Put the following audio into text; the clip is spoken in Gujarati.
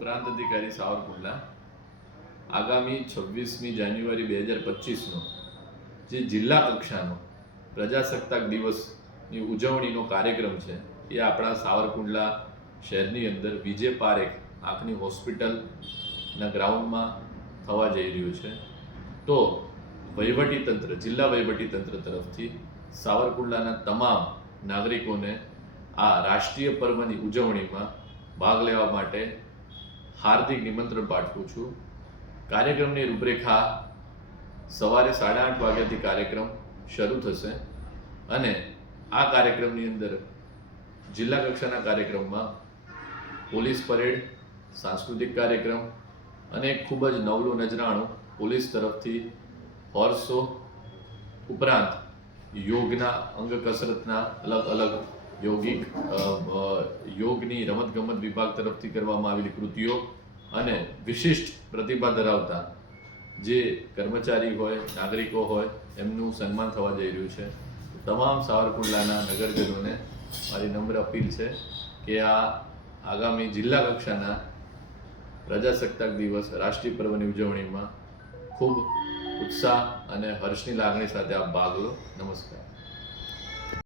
પ્રાંત અધિકારી સાવરકુંડલા આગામી 26મી જાન્યુઆરી 2025નો જે જિલ્લા કક્ષાનો પ્રજાસત્તાક દિવસની ઉજવણીનો કાર્યક્રમ છે એ આપણા સાવરકુંડલા શહેરની અંદર વિજય પારેખ આંખની હોસ્પિટલના ગ્રાઉન્ડમાં થવા જઈ રહ્યું છે. તો વહીવટીતંત્ર, જિલ્લા વહીવટીતંત્ર તરફથી સાવરકુંડલાના તમામ નાગરિકોને આ રાષ્ટ્રીય પર્વની ઉજવણીમાં ભાગ લેવા માટે હાર્દિક નિમંત્રણ પાઠવું છું. કાર્યક્રમની રૂપરેખા સવારે 8:30 વાગ્યાથી કાર્યક્રમ શરૂ થશે અને આ કાર્યક્રમની અંદર જિલ્લા કક્ષાના કાર્યક્રમમાં પોલીસ પરેડ, સાંસ્કૃતિક કાર્યક્રમ અને ખૂબ જ નવલું નજરાણું પોલીસ તરફથી હોર્સ શો ઉપરાંત યોગના અંગ કસરતના અલગ યોગની રમતગમત વિભાગ તરફથી કરવામાં આવેલી કૃતિઓ અને વિશિષ્ટ પ્રતિભા ધરાવતા જે કર્મચારી હોય, નાગરિકો હોય એમનું સન્માન થવા જઈ રહ્યું છે. તમામ સાવરકુંડલાના નગરજનોને મારી નમ્ર અપીલ છે કે આ આગામી જિલ્લા કક્ષાના પ્રજાસત્તાક દિવસ રાષ્ટ્રીય પર્વની ઉજવણીમાં ખૂબ ઉત્સાહ અને હર્ષની લાગણી સાથે આપ ભાગ લો. નમસ્કાર.